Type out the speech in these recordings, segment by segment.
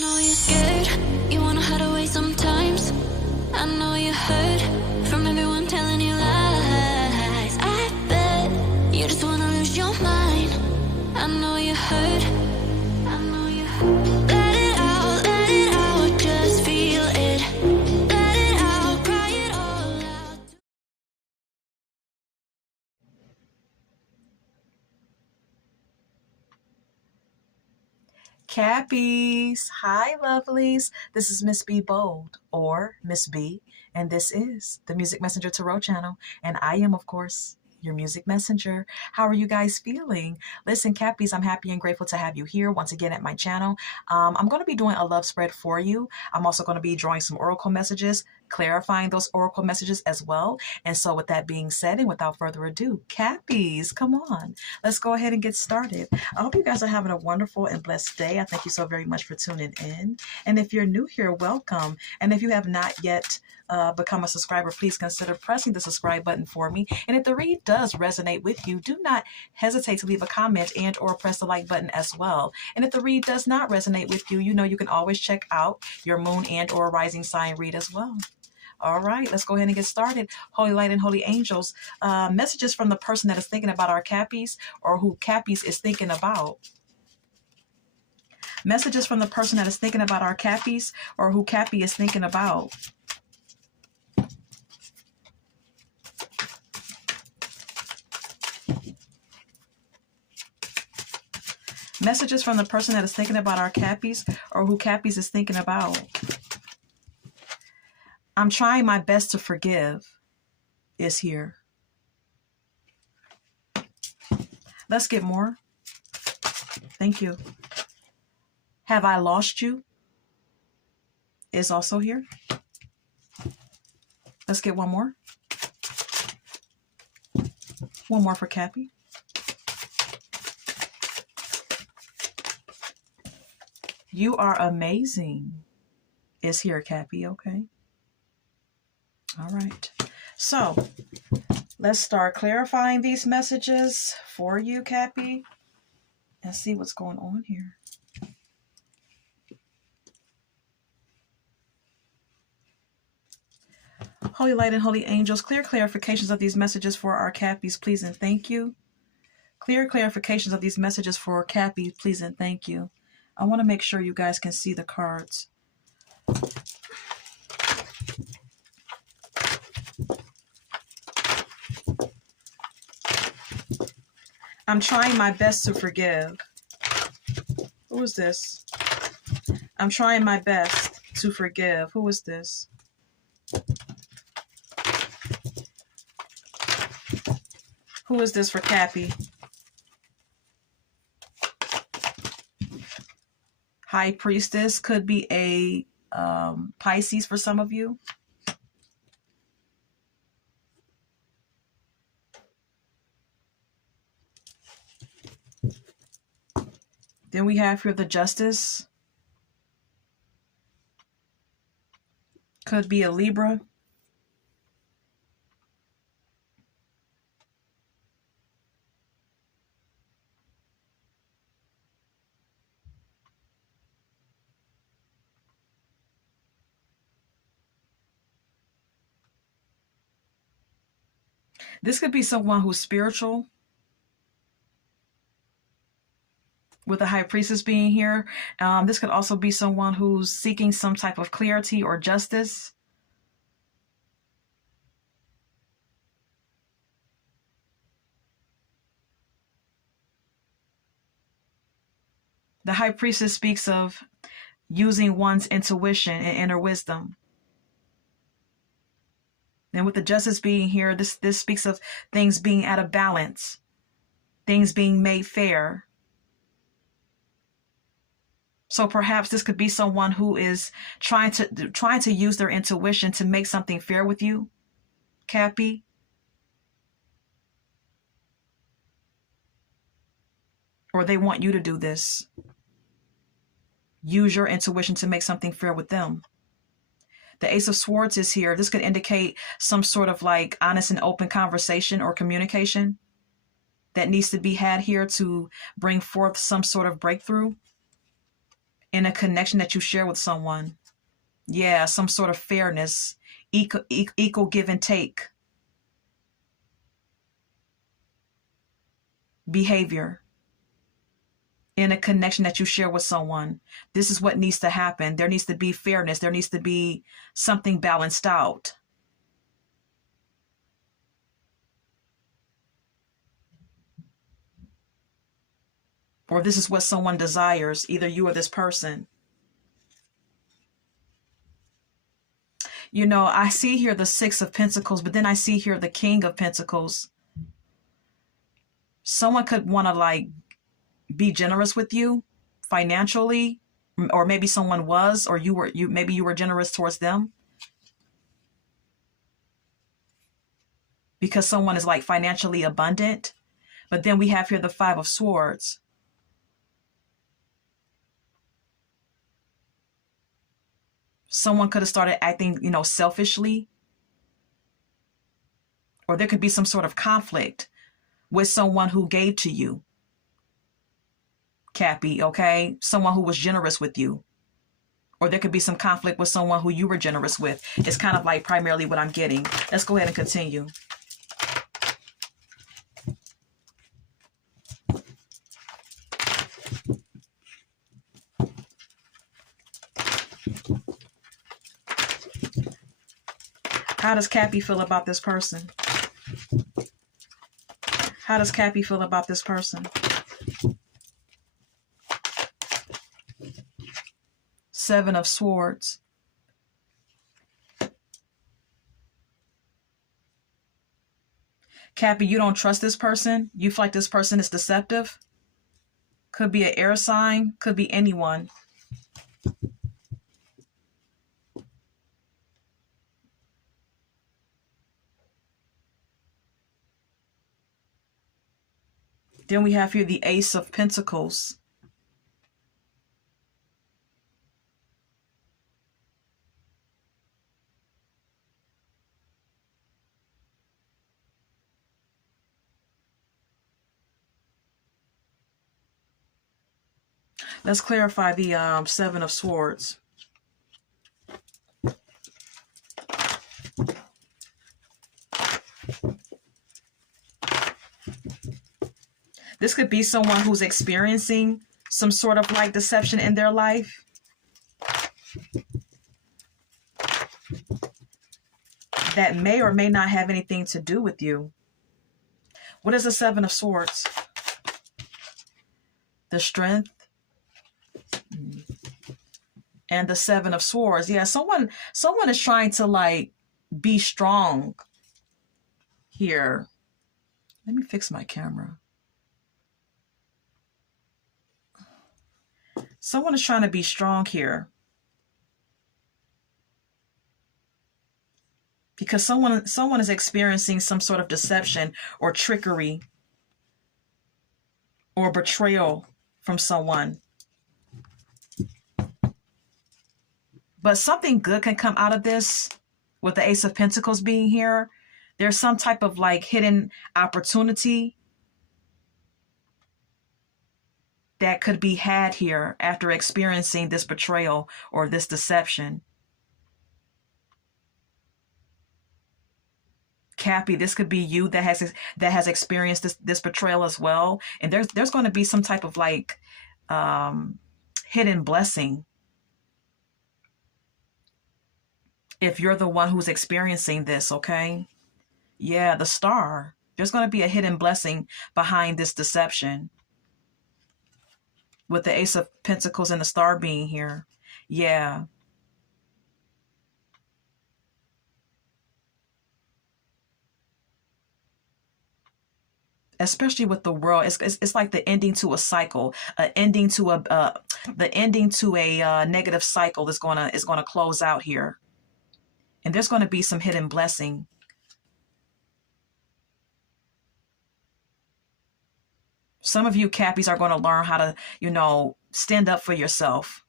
know you're scared, you wanna hide away sometimes. I know you hurt from everyone telling you lies. I bet you just wanna lose your mind. I know you hurt, I know you hurt. Let it out, just feel it. Let it out, cry it all out. Cappies, hi lovelies. This is Miss B Bold, or Miss B, and this is the Music Messenger Tarot channel, and I am, of course, your music messenger. How are you guys feeling? Listen, Cappies, I'm happy and grateful to have you here once again at my channel. I'm going to be doing a love spread for you. I'm also going to be drawing some oracle messages, clarifying those oracle messages as well. And so with that being said, and without further ado, Cappies, come on, let's go ahead and get started. I hope you guys are having a wonderful and blessed day. I thank you so very much for tuning in. And if you're new here, welcome. And if you have not yet become a subscriber, please consider pressing the subscribe button for me. And if the read does resonate with you, do not hesitate to leave a comment and or press the like button as well. And if the read does not resonate with you, you know you can always check out your moon and or rising sign read as well. All right, let's go ahead and get started. Holy light and holy angels, messages from the person that is thinking about our Cappies or who Cappies is thinking about. Messages from the person that is thinking about our Cappies or who Cappy is thinking about. Messages from the person that is thinking about our Cappies or who Cappies is thinking about. I'm trying my best to forgive is here. Let's get more. Thank you. Have I lost you is also here. Let's get one more. One more for Cappy. You are amazing is here, Cappy. Okay. All right. So let's start clarifying these messages for you, Cappy, and see what's going on here. Holy light and holy angels, clear clarifications of these messages for our Cappies, please and thank you. Clear clarifications of these messages for Cappy, please and thank you. I want to make sure you guys can see the cards. I'm trying my best to forgive. Who is this? I'm trying my best to forgive. Who is this? Who is this for Cappy? High Priestess could be a Pisces for some of you. Then we have here the Justice. Could be a Libra. This could be someone who's spiritual, with the High Priestess being here. This could also be someone who's seeking some type of clarity or justice. The High Priestess speaks of using one's intuition and inner wisdom. And with the Justice being here, this speaks of things being out of balance, things being made fair. So perhaps this could be someone who is trying to use their intuition to make something fair with you, Cappy. Or they want you to do this. Use your intuition to make something fair with them. The Ace of Swords is here. This could indicate some sort of like honest and open conversation or communication that needs to be had here to bring forth some sort of breakthrough in a connection that you share with someone. Yeah, some sort of fairness, equal give and take behavior in a connection that you share with someone. This is what needs to happen. There needs to be fairness. There needs to be something balanced out. Or this is what someone desires, either you or this person. You know, I see here the Six of Pentacles, but then I see here the King of Pentacles. Someone could want to like be generous with you financially, or maybe someone was, or maybe you were generous towards them because someone is like financially abundant. But then we have here the Five of Swords. Someone could have started acting, selfishly, or there could be some sort of conflict with someone who gave to you, Cappy, okay? Someone who was generous with you. Or there could be some conflict with someone who you were generous with. It's kind of like primarily what I'm getting. Let's go ahead and continue. How does Cappy feel about this person? How does Cappy feel about this person? Seven of Swords. Cappy, you don't trust this person. You feel like this person is deceptive. Could be an air sign. Could be anyone. Then we have here the Ace of Pentacles. Let's clarify the Seven of Swords. This could be someone who's experiencing some sort of like deception in their life. That may or may not have anything to do with you. What is the Seven of Swords? The Strength. And the Seven of Swords. Yeah, someone is trying to like be strong here. Let me fix my camera. Someone is trying to be strong here. Because someone is experiencing some sort of deception or trickery or betrayal from someone. But something good can come out of this with the Ace of Pentacles being here. There's some type of like hidden opportunity that could be had here after experiencing this betrayal or this deception. Cappy, this could be you that has experienced this betrayal as well. And there's going to be some type of like hidden blessing if you're the one who's experiencing this, okay? Yeah, the Star. There's going to be a hidden blessing behind this deception. With the Ace of Pentacles and the Star being here. Yeah. Especially with the World, it's like the ending to a cycle, the ending to a negative cycle is gonna close out here. And there's going to be some hidden blessing. Some of you Cappies are going to learn how to, stand up for yourself.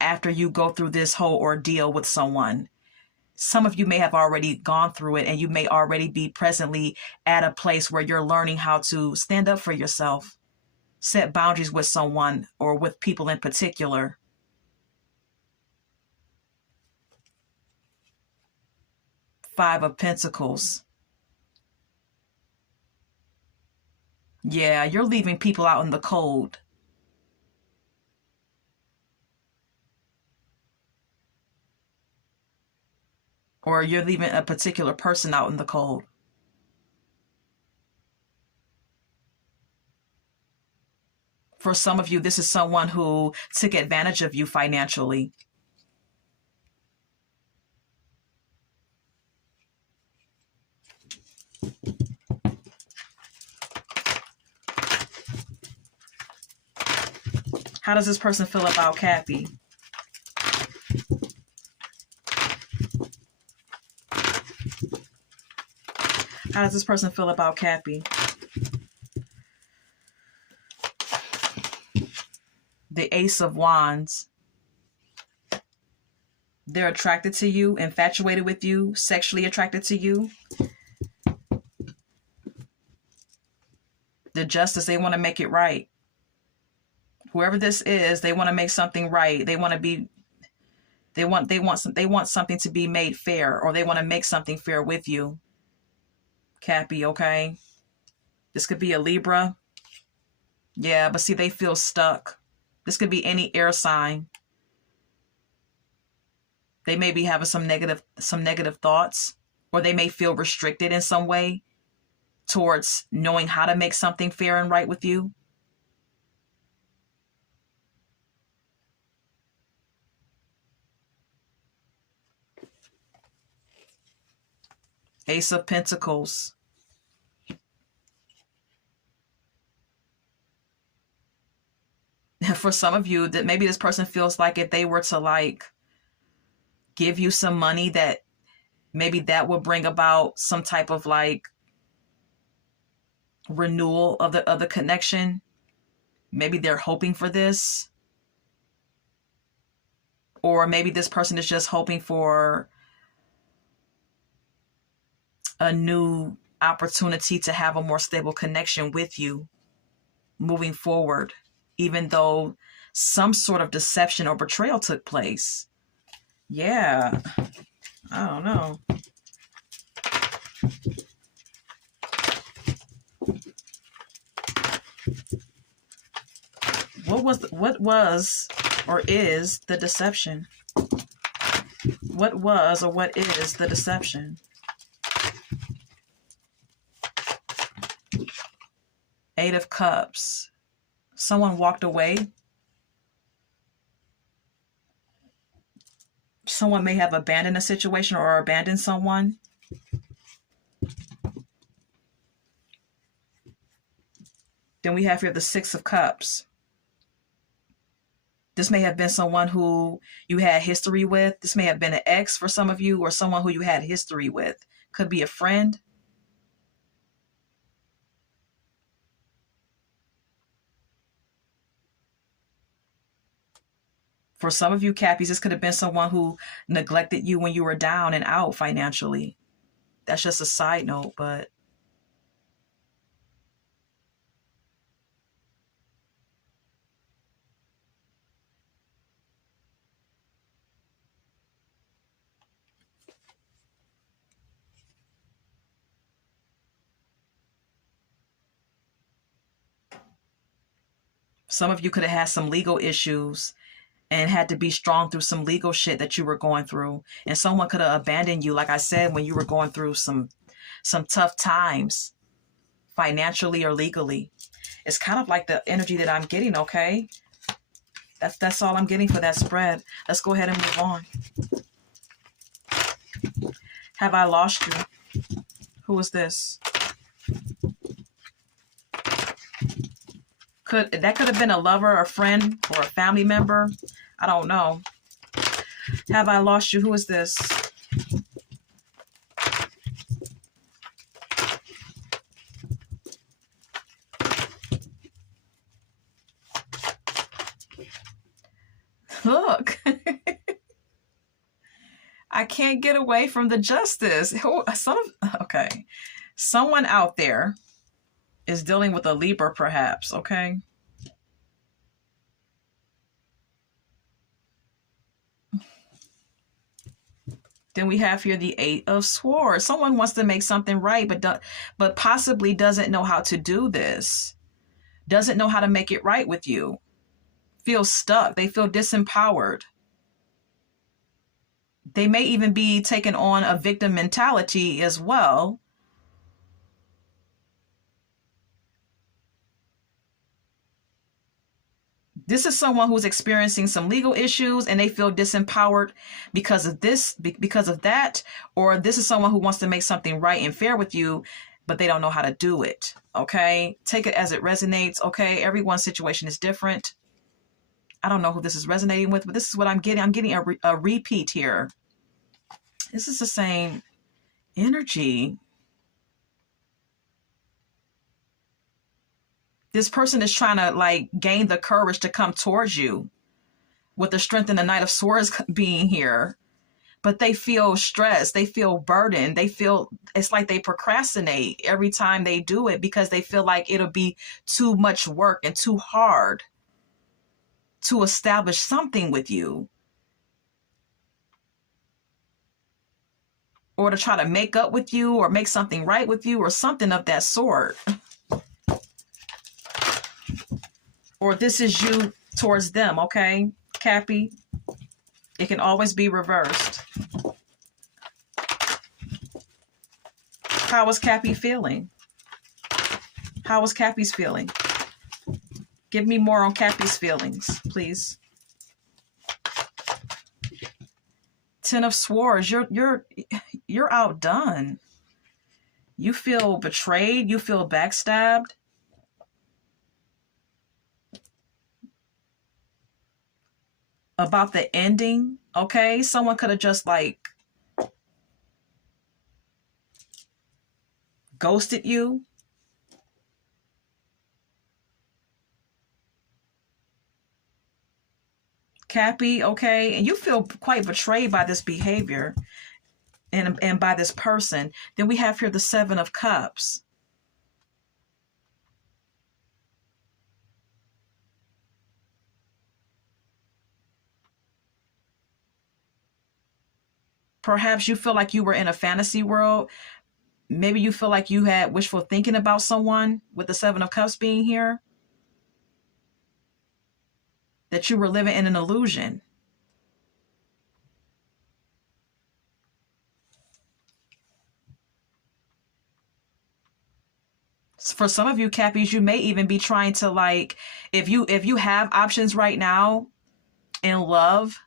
After you go through this whole ordeal with someone. Some of you may have already gone through it and you may already be presently at a place where you're learning how to stand up for yourself. set boundaries with someone or with people in particular. Five of Pentacles. Yeah, you're leaving people out in the cold. Or you're leaving a particular person out in the cold. For some of you, this is someone who took advantage of you financially. How does this person feel about Cappy? How does this person feel about Cappy? The Ace of Wands. They're attracted to you, infatuated with you, sexually attracted to you. The Justice, they want to make it right. Whoever this is, they want to make something right. They want something to be made fair, or they want to make something fair with you. Cappy, okay? This could be a Libra. Yeah, but see, they feel stuck. This could be any air sign. They may be having some negative thoughts, or they may feel restricted in some way towards knowing how to make something fair and right with you. Ace of Pentacles. For some of you, that maybe this person feels like if they were to like give you some money, that maybe that would bring about some type of like renewal of the connection. Maybe they're hoping for this. Or maybe this person is just hoping for a new opportunity to have a more stable connection with you moving forward, even though some sort of deception or betrayal took place. Yeah, I don't know. What was or is the deception? What was or what is the deception? Eight of Cups. Someone walked away. Someone may have abandoned a situation or abandoned someone. Then we have here the Six of Cups. This may have been someone who you had history with. This may have been an ex for some of you, or someone who you had history with. Could be a friend. For some of you, Cappies, this could have been someone who neglected you when you were down and out financially. That's just a side note, but some of you could have had some legal issues and had to be strong through some legal shit that you were going through. And someone could have abandoned you, like I said, when you were going through some tough times, financially or legally. It's kind of like the energy that I'm getting, okay? That's all I'm getting for that spread. Let's go ahead and move on. Have I lost you? Who is this? That could have been a lover, a friend, or a family member. I don't know. Have I lost you? Who is this? Look. I can't get away from the Justice. Someone out there is dealing with a Libra, perhaps, okay? Then we have here the Eight of Swords. Someone wants to make something right, but possibly doesn't know how to do this. Doesn't know how to make it right with you. Feel stuck. They feel disempowered. They may even be taking on a victim mentality as well. This is someone who's experiencing some legal issues and they feel disempowered because of this, because of that, or this is someone who wants to make something right and fair with you, but they don't know how to do it. Okay. Take it as it resonates. Okay. Everyone's situation is different. I don't know who this is resonating with, but this is what I'm getting. I'm getting a repeat here. This is the same energy. This person is trying to like gain the courage to come towards you with the strength in the Knight of Swords being here. But they feel stressed. They feel burdened. They feel it's like they procrastinate every time they do it because they feel like it'll be too much work and too hard to establish something with you, or to try to make up with you or make something right with you or something of that sort. Or this is you towards them, okay, Cappy? It can always be reversed. How is Cappy feeling? How is Cappy's feeling? Give me more on Cappy's feelings, please. Ten of Swords, you're outdone. You feel betrayed, you feel backstabbed. About the ending, okay? Someone could have just like ghosted you. Cappy, okay? And you feel quite betrayed by this behavior and by this person. Then we have here the Seven of Cups. Perhaps you feel like you were in a fantasy world. Maybe you feel like you had wishful thinking about someone with the Seven of Cups being here. That you were living in an illusion. For some of you, Cappies, you may even be trying to like, if you have options right now in love,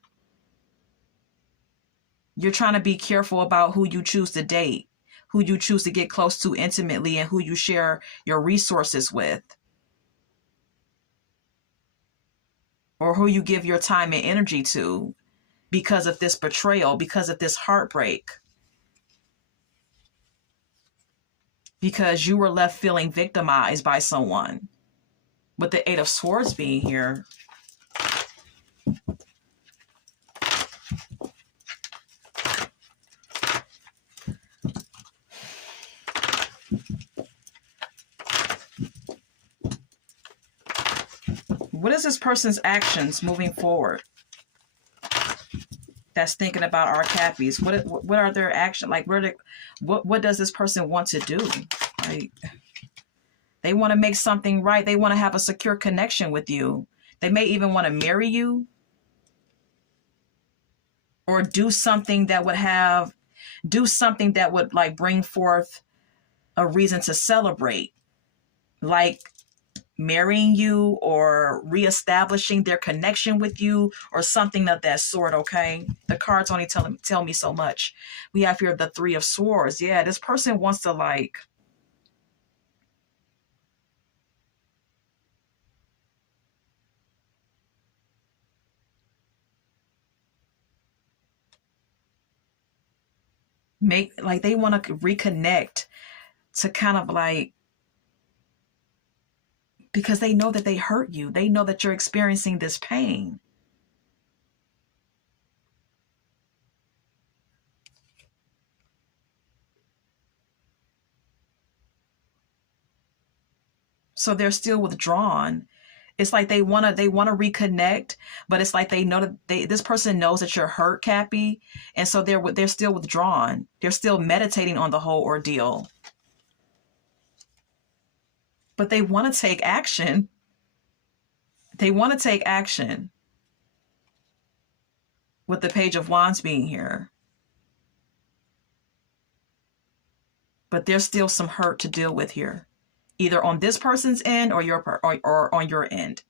you're trying to be careful about who you choose to date, who you choose to get close to intimately, and who you share your resources with, or who you give your time and energy to because of this betrayal, because of this heartbreak, because you were left feeling victimized by someone. With the Eight of Swords being here. What is this person's actions moving forward? That's thinking about our Cappies. What are their actions? Like, what does this person want to do? Like, they want to make something right. They want to have a secure connection with you. They may even want to marry you, or do something that would like bring forth a reason to celebrate, like marrying you or reestablishing their connection with you or something of that sort. Okay, the cards only tell me so much. We have here the Three of Swords. Yeah, this person wants to like make, like, they want to reconnect to kind of like, because they know that they hurt you. They know that you're experiencing this pain. So they're still withdrawn. It's like they wanna reconnect, but it's like they know that this person knows that you're hurt, Cappy, and so they're still withdrawn. They're still meditating on the whole ordeal, but they want to take action. They want to take action with the Page of Wands being here, but there's still some hurt to deal with here, either on this person's end or or on your end.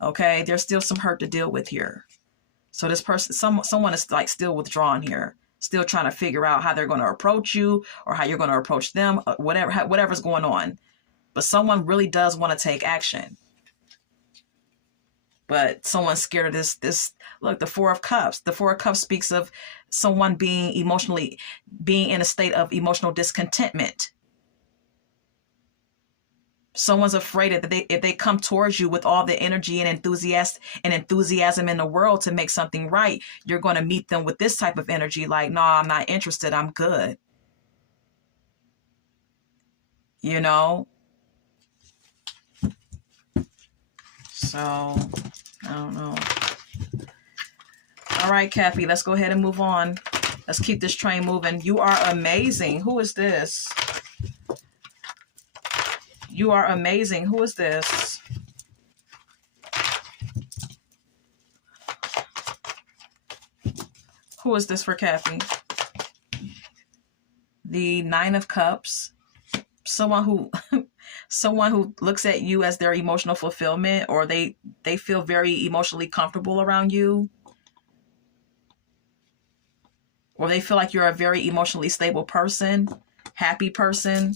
Okay, there's still some hurt to deal with here. So this person, someone is like still withdrawn here, still trying to figure out how they're going to approach you or how you're going to approach them, whatever's going on. But someone really does want to take action. But someone's scared of this. Look, the Four of Cups. The Four of Cups speaks of someone being in a state of emotional discontentment. Someone's afraid that if they come towards you with all the energy and enthusiasm in the world to make something right, you're going to meet them with this type of energy, like, no, I'm not interested, I'm good. You know? So, I don't know. All right, Cappy, let's go ahead and move on. Let's keep this train moving. You are amazing. Who is this? You are amazing. Who is this? Who is this for Cappy? The Nine of Cups. Someone who looks at you as their emotional fulfillment, or they feel very emotionally comfortable around you, or they feel like you're a very emotionally stable person, happy person.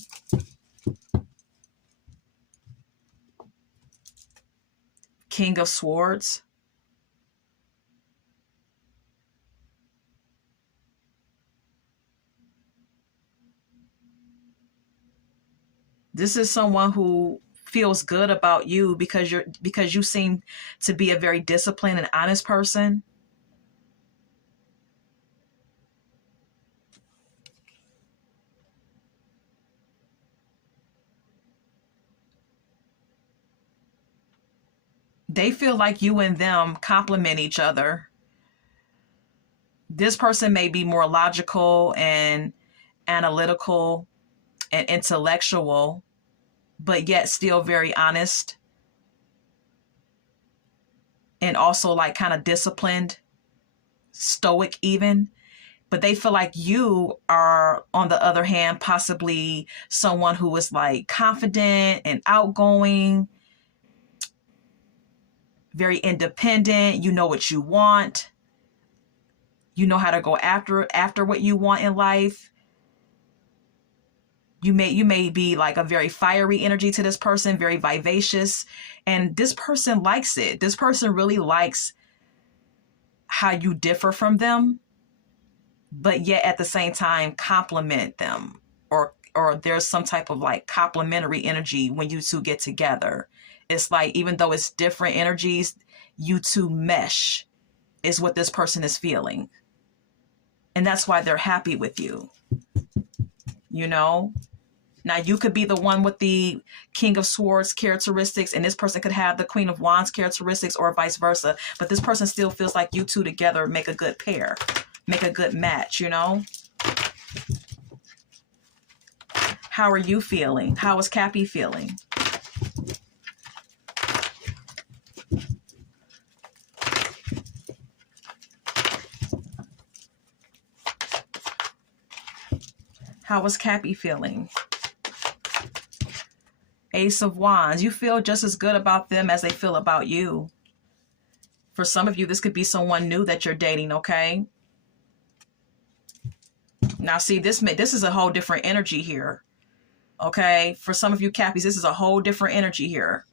King of Swords. This is someone who feels good about you because you seem to be a very disciplined and honest person. They feel like you and them complement each other. This person may be more logical and analytical and intellectual, but yet still very honest. And also like kind of disciplined, stoic even. But they feel like you are, on the other hand, possibly someone who is like confident and outgoing, very independent. You know what you want. You know how to go after what you want in life. You may be like a very fiery energy to this person, very vivacious, and this person likes it. This person really likes how you differ from them, but yet at the same time compliment them, or there's some type of like complementary energy when you two get together. It's like, even though it's different energies, you two mesh is what this person is feeling. And that's why they're happy with you. You know? Now, you could be the one with the King of Swords characteristics, and this person could have the Queen of Wands characteristics, or vice versa. But this person still feels like you two together make a good pair, make a good match, you know? How are you feeling? How is Cappy feeling? How was Cappy feeling? Ace of Wands. You feel just as good about them as they feel about you. For some of you, this could be someone new that you're dating, okay? Now, see, this is a whole different energy here, okay? For some of you, Cappies, this is a whole different energy here.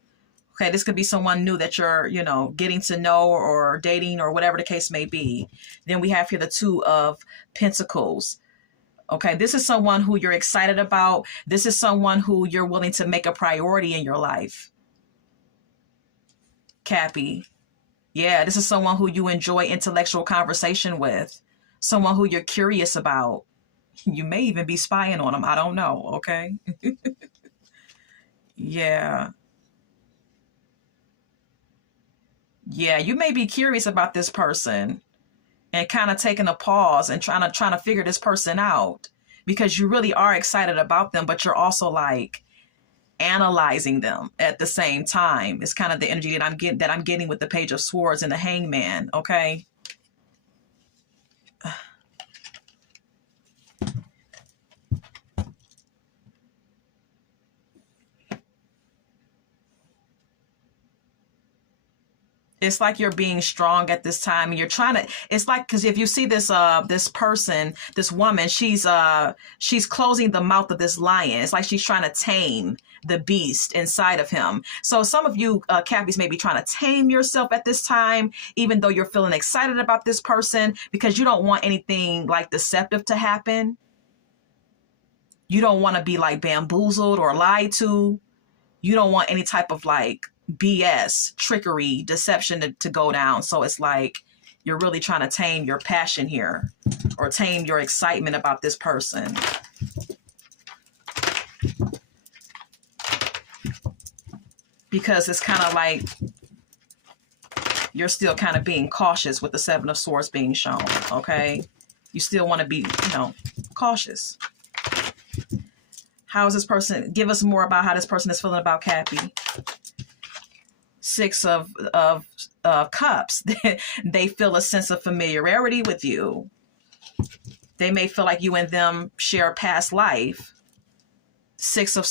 Okay, this could be someone new that you're, getting to know or dating or whatever the case may be. Then we have here the Two of Pentacles. Okay, this is someone who you're excited about. This is someone who you're willing to make a priority in your life. Cappy. Yeah, this is someone who you enjoy intellectual conversation with. Someone who you're curious about. You may even be spying on them. I don't know, okay? Yeah. Yeah, you may be curious about this person and kind of taking a pause and trying to figure this person out because you really are excited about them, but you're also like analyzing them at the same time. It's kind of the energy that I'm getting with the Page of Swords and the Hangman, okay? It's like you're being strong at this time and you're trying to, it's like, because if you see this person, this woman, she's closing the mouth of this lion. It's like she's trying to tame the beast inside of him. So some of you Cappies may be trying to tame yourself at this time, even though you're feeling excited about this person, because you don't want anything like deceptive to happen. You don't want to be like bamboozled or lied to. You don't want any type of like BS, trickery, deception to go down. So it's like you're really trying to tame your passion here or tame your excitement about this person. Because it's kind of like you're still kind of being cautious with the Seven of Swords being shown, okay? You still want to be, cautious. How is this person? Give us more about how this person is feeling about Cappy. Six of Cups. They feel a sense of familiarity with you. They may feel like you and them share a past life. Six of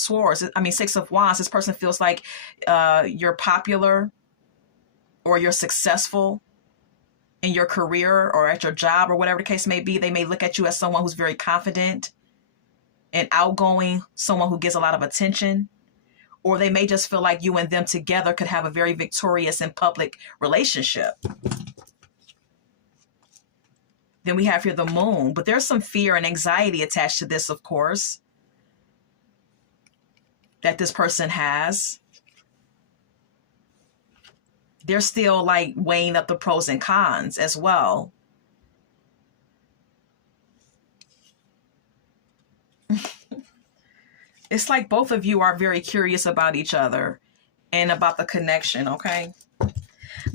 Wands. This person feels like you're popular or you're successful in your career or at your job or whatever the case may be. They may look at you as someone who's very confident and outgoing, someone who gets a lot of attention. Or they may just feel like you and them together could have a very victorious and public relationship. Then we have here the Moon, but there's some fear and anxiety attached to this, of course, that this person has. They're still like weighing up the pros and cons as well. It's like both of you are very curious about each other and about the connection, okay?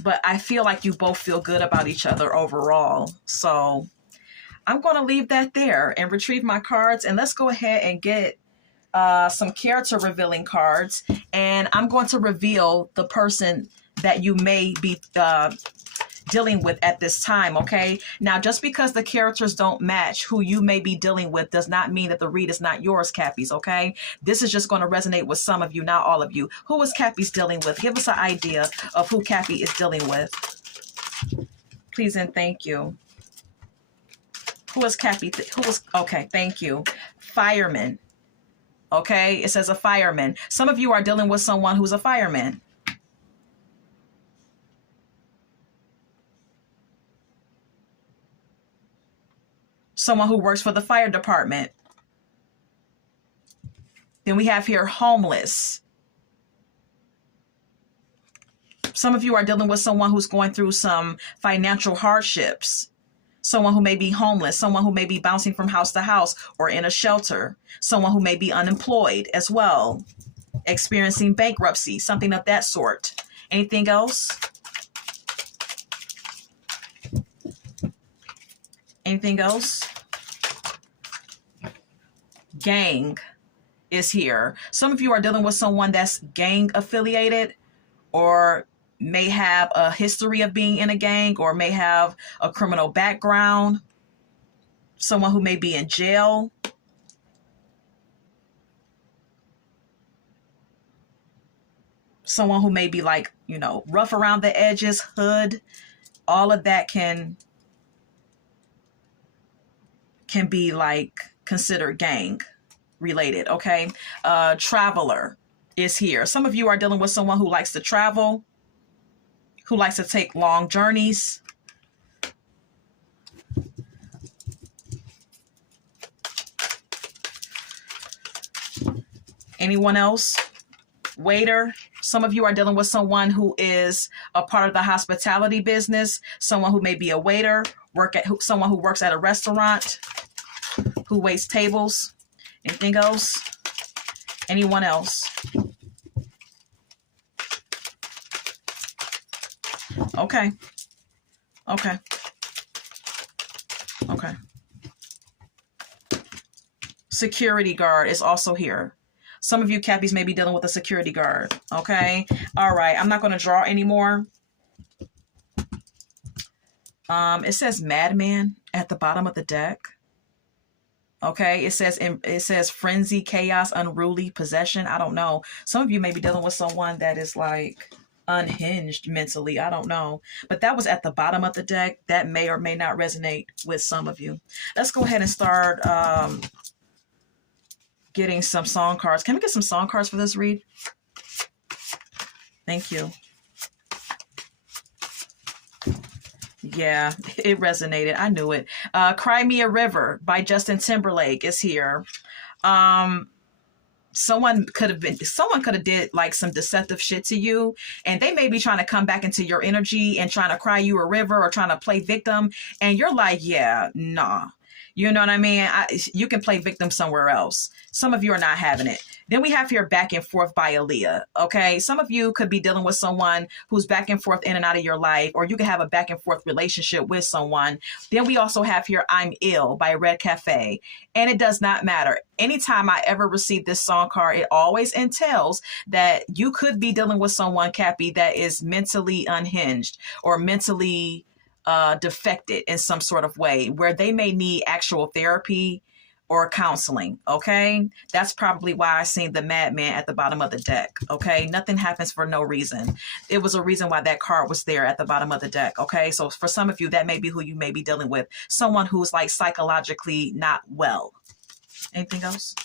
But I feel like you both feel good about each other overall. So I'm going to leave that there and retrieve my cards. And let's go ahead and get some character revealing cards. And I'm going to reveal the person that you may be dealing with at this time, okay? Now, just because the characters don't match who you may be dealing with does not mean that the read is not yours, Cappies, okay? This is just going to resonate with some of you, not all of you. Who is Cappies dealing with? Give us an idea of who Cappy is dealing with. Please and thank you. Who is Cappy? Okay, thank you. Fireman. Okay, it says a fireman. Some of you are dealing with someone who's a fireman. Someone who works for the fire department. Then we have here homeless. Some of you are dealing with someone who's going through some financial hardships. Someone who may be homeless, someone who may be bouncing from house to house or in a shelter. Someone who may be unemployed as well, experiencing bankruptcy, something of that sort. Anything else? Anything else? Gang is here. Some of you are dealing with someone that's gang affiliated or may have a history of being in a gang or may have a criminal background. Someone who may be in jail. Someone who may be like, rough around the edges, hood. All of that can be like considered gang related, okay? Traveler is here. Some of you are dealing with someone who likes to travel, who likes to take long journeys. Anyone else? Waiter. Some of you are dealing with someone who is a part of the hospitality business, someone who may be a waiter, someone who works at a restaurant, who waits tables. Anything else? Anyone else? Okay. Okay. Okay. Security guard is also here. Some of you Cappies may be dealing with a security guard. Okay. All right. I'm not going to draw anymore. It says madman at the bottom of the deck. Okay. It says frenzy, chaos, unruly, possession. I don't know. Some of you may be dealing with someone that is like unhinged mentally. I don't know. But that was at the bottom of the deck. That may or may not resonate with some of you. Let's go ahead and start getting some song cards. Can we get some song cards for this read? Thank you. Yeah, it resonated. I knew it. Cry Me a River by Justin Timberlake is here. Someone could have did like some deceptive shit to you, and they may be trying to come back into your energy and trying to cry you a river or trying to play victim, and you're like, yeah, nah. You know what I mean? You can play victim somewhere else. Some of you are not having it. Then we have here Back and Forth by Aaliyah. Okay. Some of you could be dealing with someone who's back and forth in and out of your life, or you could have a back and forth relationship with someone. Then we also have here I'm Ill by Red Cafe. And it does not matter. Anytime I ever receive this song card, it always entails that you could be dealing with someone, Cappy, that is mentally unhinged or mentally defected in some sort of way where they may need actual therapy or counseling. Okay. That's probably why I seen the madman at the bottom of the deck. Okay. Nothing happens for no reason. It was a reason why that card was there at the bottom of the deck. Okay. So for some of you, that may be who you may be dealing with. Someone who's like psychologically not well. Anything else?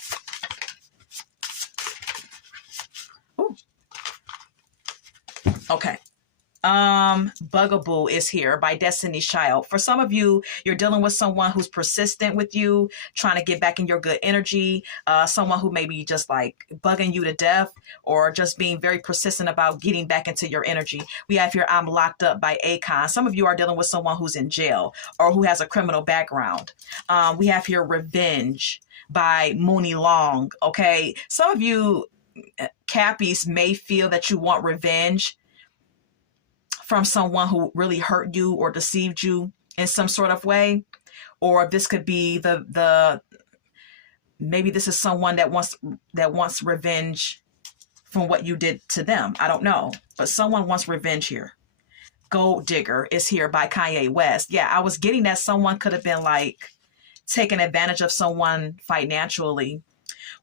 Ooh. Okay. Bugaboo is here by Destiny's Child. For some of you, you're dealing with someone who's persistent with you, trying to get back in your good energy. Someone who may be just like bugging you to death or just being very persistent about getting back into your energy. We have here I'm Locked Up by Akon. Some of you are dealing with someone who's in jail or who has a criminal background. We have here Revenge by Mooney Long. Okay. Some of you Cappies may feel that you want revenge from someone who really hurt you or deceived you in some sort of way. Or this could be maybe this is someone that wants revenge from what you did to them. I don't know, but someone wants revenge here. Gold Digger is here by Kanye West. Yeah, I was getting that someone could have been like taking advantage of someone financially,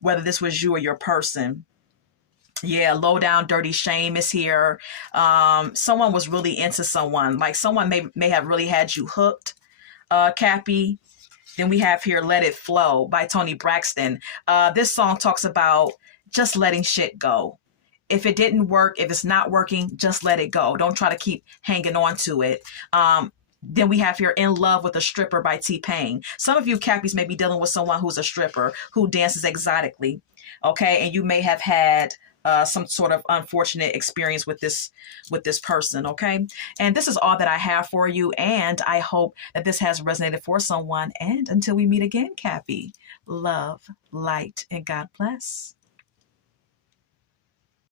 whether this was you or your person. Yeah, Low Down Dirty Shame is here. Someone was really into someone. Like someone may have really had you hooked, Cappy. Then we have here Let It Flow by Toni Braxton. This song talks about just letting shit go. If it didn't work, if it's not working, just let it go. Don't try to keep hanging on to it. Then we have here In Love with a Stripper by T-Pain. Some of you Cappies may be dealing with someone who's a stripper who dances exotically. Okay, and you may have had some sort of unfortunate experience with this person. Okay. And this is all that I have for you. And I hope that this has resonated for someone. And until we meet again, Cappy, love, light, and God bless.